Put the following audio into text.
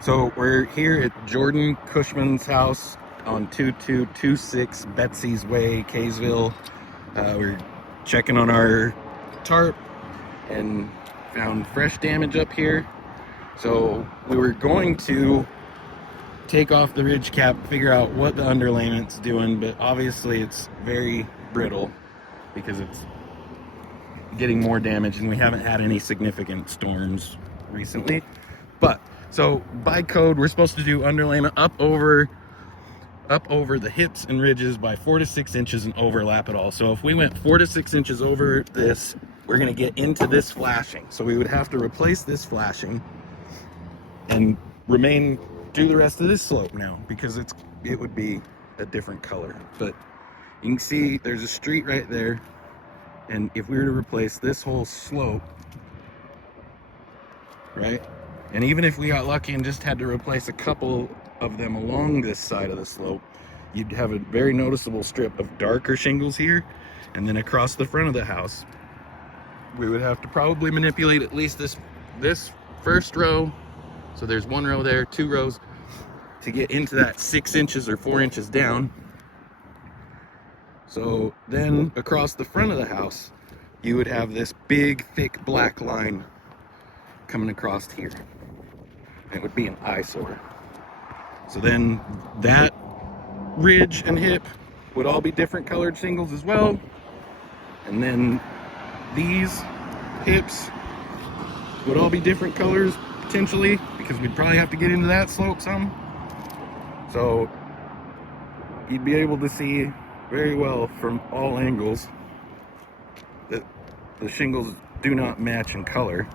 So we're here at Jordan Cushman's house on 2226 Betsy's Way, Kaysville. We're checking on our tarp and found fresh damage up here. So we were going to take off the ridge cap, figure out what the underlayment's doing, but obviously it's very brittle because it's getting more damage and we haven't had any significant storms recently. But so by code, we're supposed to do underlayment up over the hips and ridges by 4 to 6 inches and overlap it all. So if we went 4 to 6 inches over this, we're going to get into this flashing. So we would have to replace this flashing and do the rest of this slope now because it would be a different color. But you can see there's a street right there, and if we were to replace this whole slope, right, and even if we got lucky and just had to replace a couple of them along this side of the slope, you'd have a very noticeable strip of darker shingles here, and then across the front of the house we would have to probably manipulate at least this first row. So there's one row there, 2 rows to get into that 6 inches or 4 inches down. So then across the front of the house you would have this big thick black line coming across here. It would be an eyesore. So then that ridge and hip would all be different colored shingles as well. And then these hips would all be different colors potentially, because we'd probably have to get into that slope some. So you'd be able to see very well from all angles that the shingles do not match in color.